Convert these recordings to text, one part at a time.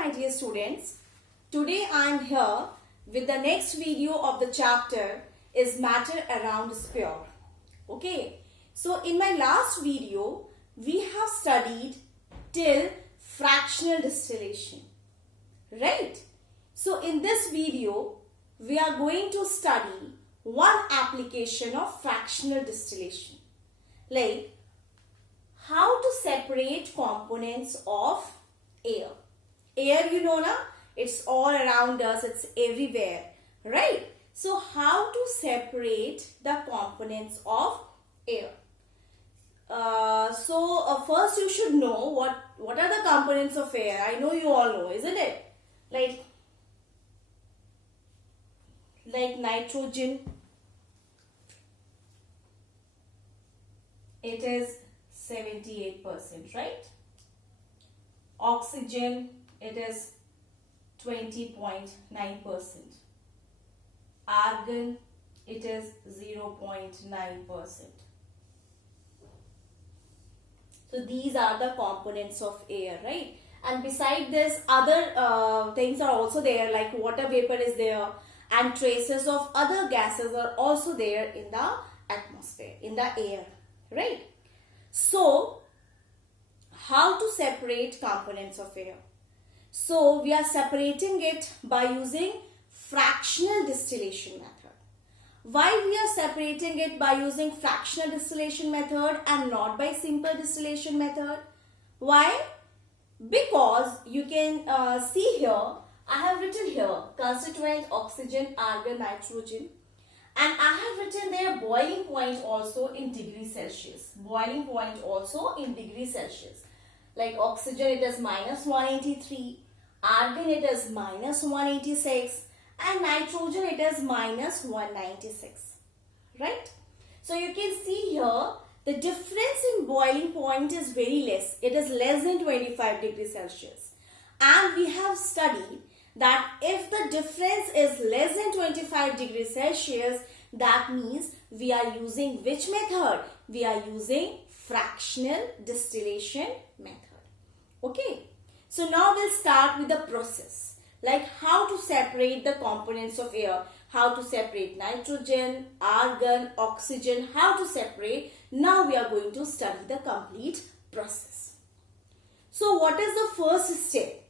my dear students. Today I am here with the next video of the chapter is matter around sphere. Okay. So in my last video we have studied till fractional distillation. Right. So in this video we are going to study one application of fractional distillation. Like how to separate components of air. Air, you know na, it's all around us, it's everywhere, right? So how to separate the components of air. First you should know what are the components of air. I know you all know, isn't it? Like nitrogen, it is 78%, right? Oxygen, it is 20.9%. Argon, it is 0.9%. So these are the components of air, right? And beside this, other things are also there, like water vapor is there, and traces of other gases are also there in the atmosphere, in the air, right? So how to separate components of air? So we are separating it by using fractional distillation method. Why we are separating it by using fractional distillation method and not by simple distillation method? Why? Because you can see here, I have written here constituent oxygen, argon, nitrogen, and I have written there boiling point also in degrees Celsius. Boiling point also in degrees Celsius. Like oxygen, it is minus 183, argon, it is minus 186, and nitrogen, it is minus 196, right? So you can see here the difference in boiling point is very less. It is less than 25 degrees Celsius. And we have studied that if the difference is less than 25 degrees Celsius, that means we are using which method? We are using fractional distillation method. Okay. So now we'll start with the process. Like how to separate the components of air. How to separate nitrogen, argon, oxygen. How to separate. Now we are going to study the complete process. So what is the first step?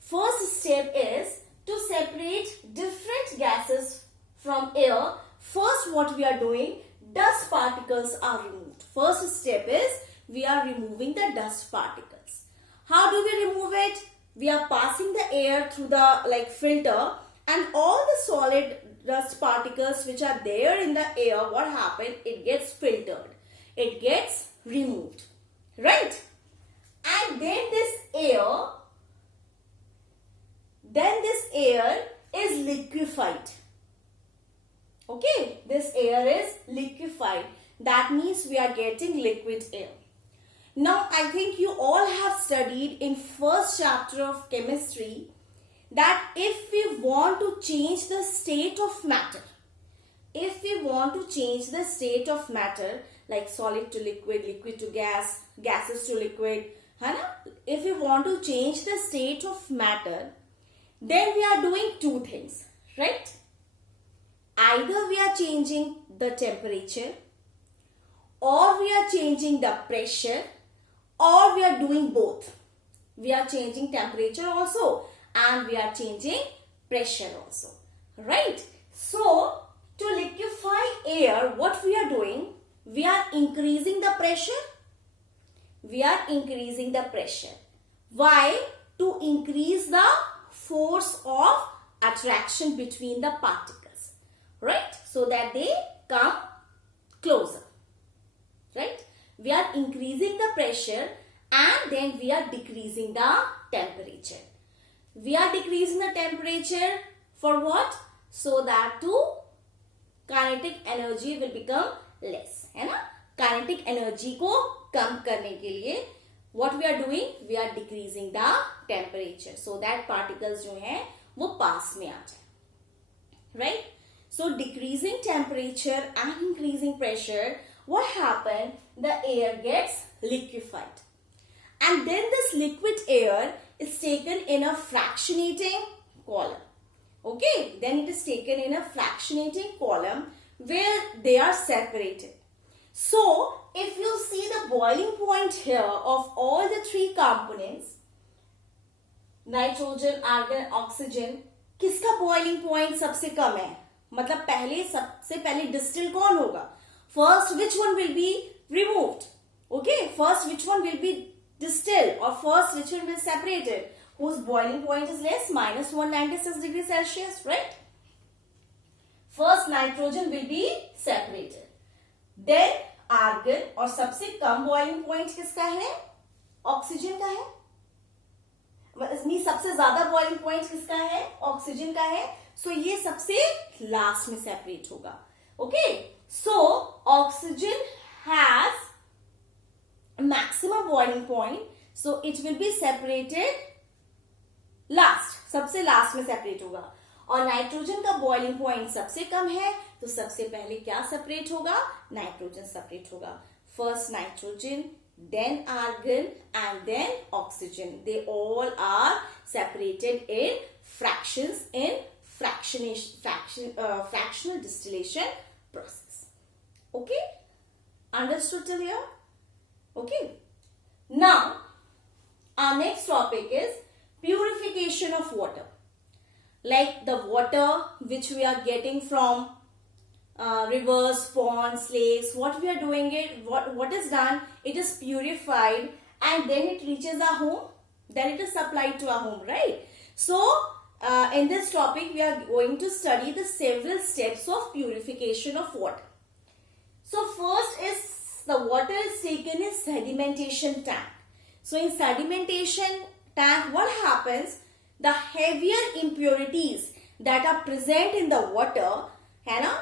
First step is to separate different gases from air. First what we are doing, dust particles are removed. First step is we are removing the dust particles. How do we remove it? We are passing the air through the filter, and all the solid dust particles which are there in the air, what happened? It gets filtered. It gets removed. Right? And then this air is liquefied. Okay, this air is liquefied. That means we are getting liquid air. Now, I think you all have studied in first chapter of chemistry that if we want to change the state of matter, like solid to liquid, liquid to gas, gases to liquid, if we want to change the state of matter, then we are doing two things, right? Either we are changing the temperature, or we are changing the pressure, or we are doing both. We are changing temperature also and we are changing pressure also, right? So to liquefy air, what we are doing? We are increasing the pressure. Why? To increase the force of attraction between the particles, right? So that they come closer, right? We are increasing the pressure and then we are decreasing the temperature. We are decreasing the temperature for what? So that to kinetic energy will become less, है ना? Kinetic energy को कम करने के लिए what we are doing? We are decreasing the temperature so that particles जो हैं वो पास में आ जाए, right? So decreasing temperature and increasing pressure, what happened? The air gets liquefied. And then this liquid air is taken in a fractionating column. Okay, then it is taken in a fractionating column where they are separated. So, if you see the boiling point here of all the three components, nitrogen, argon, oxygen, किसका boiling point सबसे कम है? मतलब सबसे पहले distil कौन होगा? First which one will be removed? Okay, first which one will be distilled or first which one will be separated, whose boiling point is less, minus 196 degrees Celsius, right? First nitrogen will be separated, then argon, और सबसे कम boiling point किसका है? Oxygen का है. इसमें सबसे ज्यादा boiling point किसका है? ऑक्सीजन का है. सो ये सबसे लास्ट में सेपरेट होगा. Okay, so oxygen has maximum boiling point, so it will be separated last, सबसे लास्ट में सेपरेट होगा. और नाइट्रोजन का बॉइलिंग पॉइंट सबसे कम है, तो सबसे पहले क्या सेपरेट होगा? नाइट्रोजन सेपरेट होगा. First nitrogen, then argon, and then oxygen. They all are separated in fractions in fractional distillation process. Okay, understood till here? Okay, now our next topic is purification of water. Like the water which we are getting from rivers, ponds, lakes, what we are doing it, what is done, it is purified and then it reaches our home, then it is supplied to our home, right? So in this topic we are going to study the several steps of purification of water. So first is the water is taken in sedimentation tank. So in sedimentation tank, what happens? The heavier impurities that are present in the water, है ना,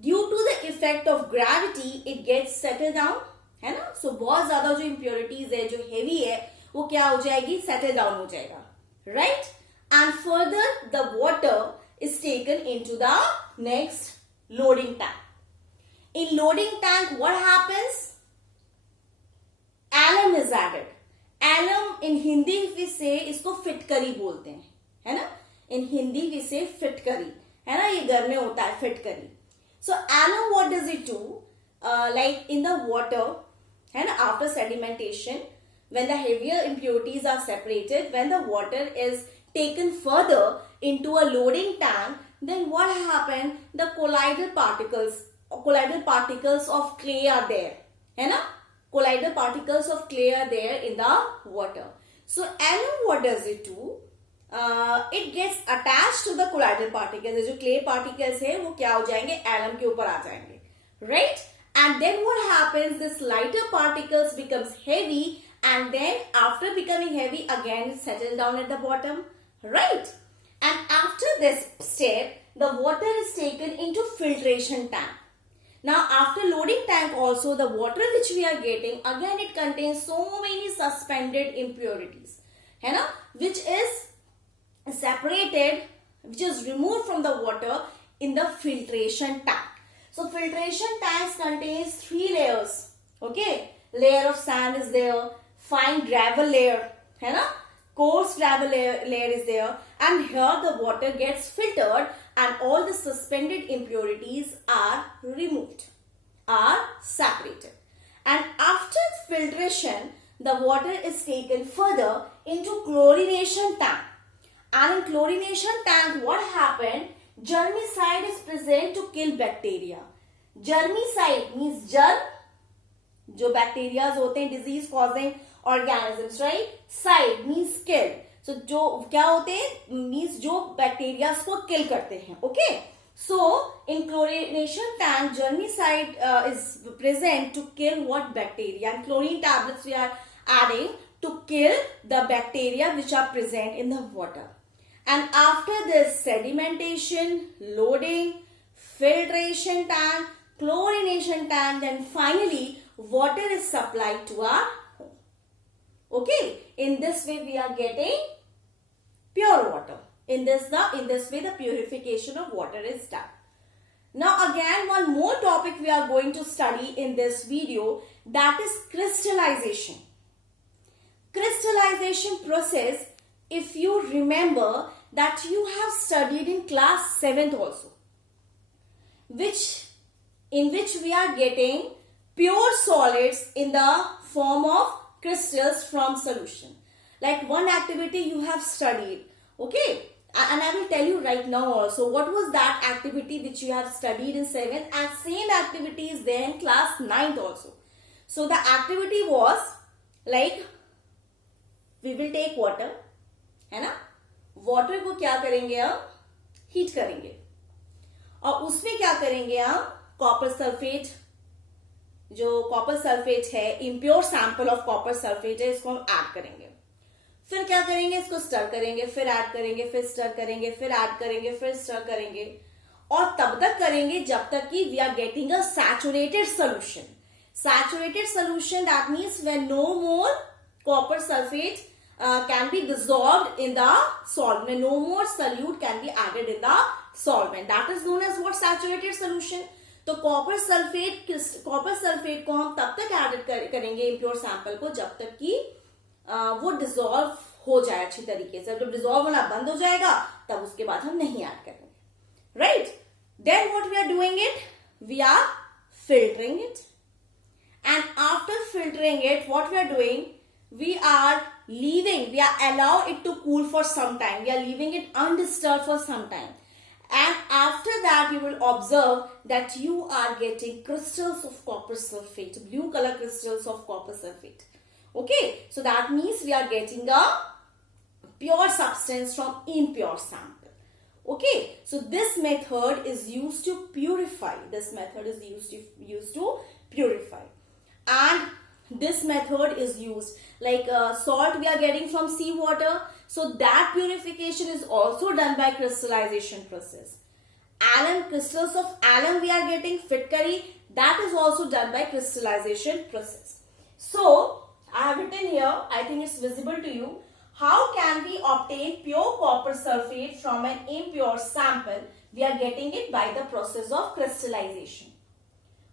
due to the effect of gravity, it gets settled down, है ना. So बहुत ज्यादा जो impurities है, जो heavy है, वो क्या हो जाएगी? Settle down हो जाएगा, right? And further, the water is taken into the next loading tank. In loading tank, what happens? Alum is added. Alum in Hindi we say इसको फिटकरी बोलते हैं, है ना. In Hindi we say फिटकरी, है ना. ये घर में होता है फिटकरी. So alum, what does it do? Like in the water, है ना, after sedimentation, when the heavier impurities are separated, when the water is taken further into a loading tank, then what happened? The colloidal particles of clay are there, है ना. Colloidal particles of clay are there in the water. So alum, what does it do? It gets attached to the colloidal particles. जो clay particles है वो क्या हो जाएंगे? alum के ऊपर आ जाएंगे, right? And then what happens? This lighter particles becomes heavy, and then after becoming heavy again it settles down at the bottom, right? And after this step, the water is taken into filtration tank. Now after loading tank also, the water which we are getting, again it contains so many suspended impurities, है ना, which is separated, which is removed from the water in the filtration tank. So filtration tanks contains 3 layers. Okay, layer of sand is there, fine gravel layer, है ना, coarse gravel layer is there, and here the water gets filtered and all the suspended impurities are removed, are separated. And after filtration, the water is taken further into chlorination tank. And in chlorination tank, what happened? Germicide is present to kill bacteria. Germicide means germ, जो bacteria होते हैं disease causing organisms, right? Side means kill. So जो क्या होते हैं? Means जो bacteria को kill करते हैं. Okay? So in chlorination tank, germicide is present to kill what? Bacteria. And chlorine tablets we are adding to kill the bacteria which are present in the water. And after this sedimentation, loading, filtration tank, chlorination tank, then finally water is supplied to our home. Okay, in this way we are getting pure water. In this way the purification of water is done. Now again one more topic we are going to study in this video, that is crystallization. Crystallization process if you remember that you have studied in class 7th also, in which we are getting pure solids in the form of crystals from solution. Like one activity you have studied, okay? And I will tell you right now also what was that activity which you have studied in 7th, and same activity is there in class 9th also. So the activity was like we will take water, है ना? Water को क्या करेंगे हम? Heat करेंगे और उसमें क्या करेंगे हम? कॉपर सल्फेट, जो कॉपर सल्फेट है, impure sample of copper sulphate है, इसको हम ऐड करेंगे. फिर क्या करेंगे? इसको स्टर करेंगे, फिर ऐड करेंगे, फिर स्टर करेंगे, फिर ऐड करेंगे, फिर स्टर करेंगे और तब तक करेंगे जब तक कि we are getting a saturated solution. Saturated solution, that means when no more copper sulfate can be dissolved in the solvent, when no more solute can be added in the solvent, that is known as what? Saturated solution. तो copper sulphate को हम तब तक add करेंगे impure sample को जब तक कि वो डिसॉल्व हो जाए अच्छी तरीके से. जब डिसॉल्व होना बंद हो जाएगा तब उसके बाद हम नहीं ऐड करेंगे. Right? Then what we are doing it? We are filtering it. And after filtering it, what we are doing? We are allow it to cool for some time. We are leaving it undisturbed for some time. And after that, you will observe that you are getting crystals of copper sulfate, blue color crystals of copper sulfate. Okay, so that means we are getting a pure substance from impure sample. Okay, so this method is used to purify. This method is used to purify. And this method is used like salt we are getting from seawater, so that purification is also done by crystallization process. Crystals of alum we are getting, Fitkari, that is also done by crystallization process. So I have written here, I think it's visible to you, how can we obtain pure copper sulfate from an impure sample? We are getting it by the process of crystallization.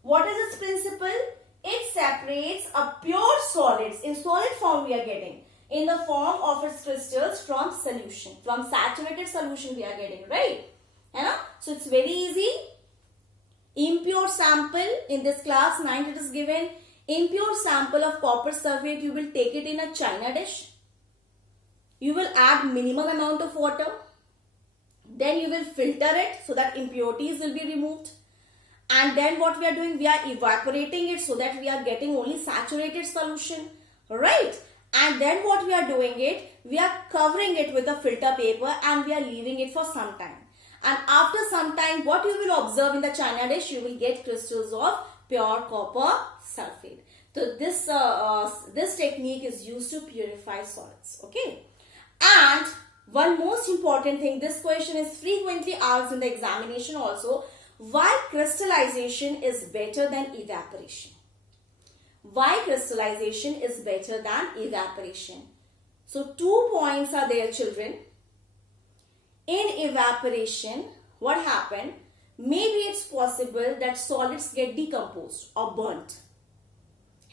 What is its principle? It separates a pure solids, in solid form we are getting, in the form of its crystals from solution, from saturated solution we are getting, right? So it's very easy. Impure sample, in this class 9 it is given, impure sample of copper sulfate, you will take it in a china dish. You will add minimum amount of water. Then you will filter it so that impurities will be removed. And then what we are doing, we are evaporating it so that we are getting only saturated solution, right? And then what we are doing it, we are covering it with a filter paper and we are leaving it for some time. And after some time, what you will observe in the china dish, you will get crystals of pure copper sulfate. So this technique is used to purify solids, okay? And one most important thing, this question is frequently asked in the examination also. Why crystallization is better than evaporation? Why crystallization is better than evaporation? So 2 points are there, children. In evaporation, what happened? Maybe it's possible that solids get decomposed or burnt.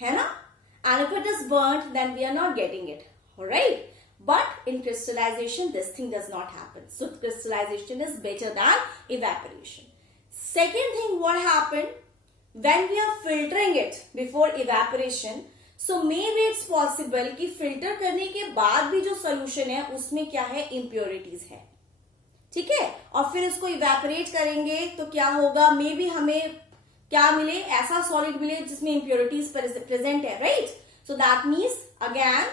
है ना? And if it is burnt, then we are not getting it. Alright? But in crystallization, this thing does not happen. So crystallization is better than evaporation. Second thing, what happened? When we are filtering it before evaporation, so maybe it's possible कि filter करने के बाद भी जो solution है उसमें क्या है? Impurities है. ठीक है? और फिर इसको evaporate करेंगे तो क्या होगा? Maybe हमें क्या मिले? ऐसा solid मिले जिसमें impurities present है, right? So that means again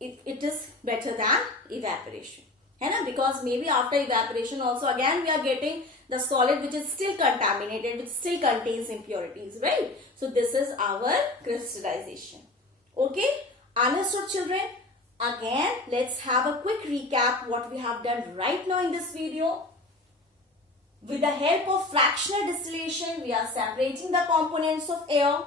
it is better than evaporation. है ना? Because maybe after evaporation also again we are getting the solid which is still contaminated, which still contains impurities, right? So this is our crystallization. Okay? Understood, children? Again, let's have a quick recap what we have done right now in this video. With the help of fractional distillation, we are separating the components of air.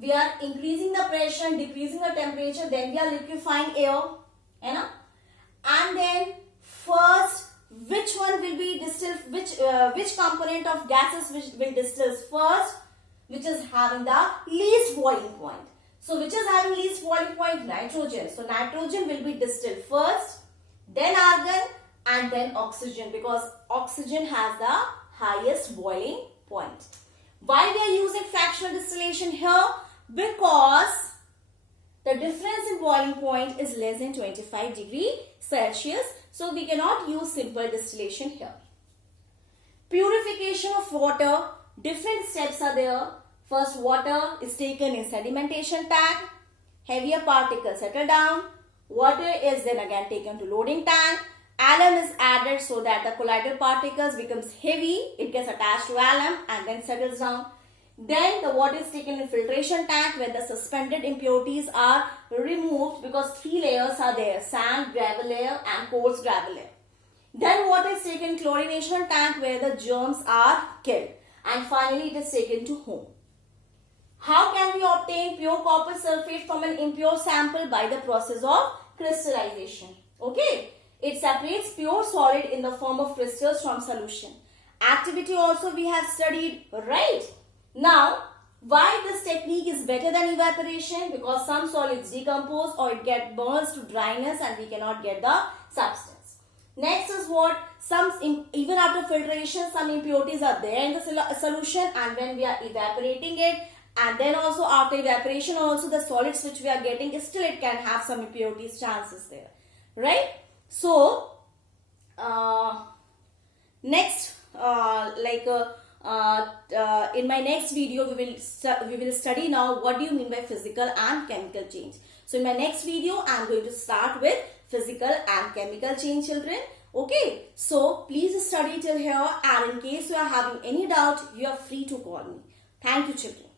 We are increasing the pressure and decreasing the temperature. Then we are liquefying air. You know? And then first, which one will be distilled, which component of gases will distill first, which is having the least boiling point. So which is having least boiling point? Nitrogen. So nitrogen will be distilled first, then argon, and then oxygen, because oxygen has the highest boiling point. Why we are using fractional distillation here? Because the difference in boiling point is less than 25 degrees Celsius. So we cannot use simple distillation here. Purification of water. Different steps are there. First, water is taken in sedimentation tank. Heavier particles settle down. Water is then again taken to loading tank. Alum is added so that the colloidal particles becomes heavy. It gets attached to alum and then settles down. Then the water is taken in filtration tank where the suspended impurities are removed, because 3 layers are there: sand, gravel layer and coarse gravel layer. Then water is taken in chlorination tank where the germs are killed. And finally it is taken to home. How can we obtain pure copper sulfate from an impure sample? By the process of crystallization. Okay. It separates pure solid in the form of crystals from solution. Activity also we have studied, right? Now, why this technique is better than evaporation? Because some solids decompose or it gets burns to dryness and we cannot get the substance. Next is what? Even after filtration, some impurities are there in the solution, and when we are evaporating it, and then also after evaporation also the solids which we are getting, still it can have some impurities chances there, right? So, next, in my next video, we will study now what do you mean by physical and chemical change. So, in my next video, I am going to start with physical and chemical change, children. Okay, so please study till here, and in case you are having any doubt, you are free to call me. Thank you, children.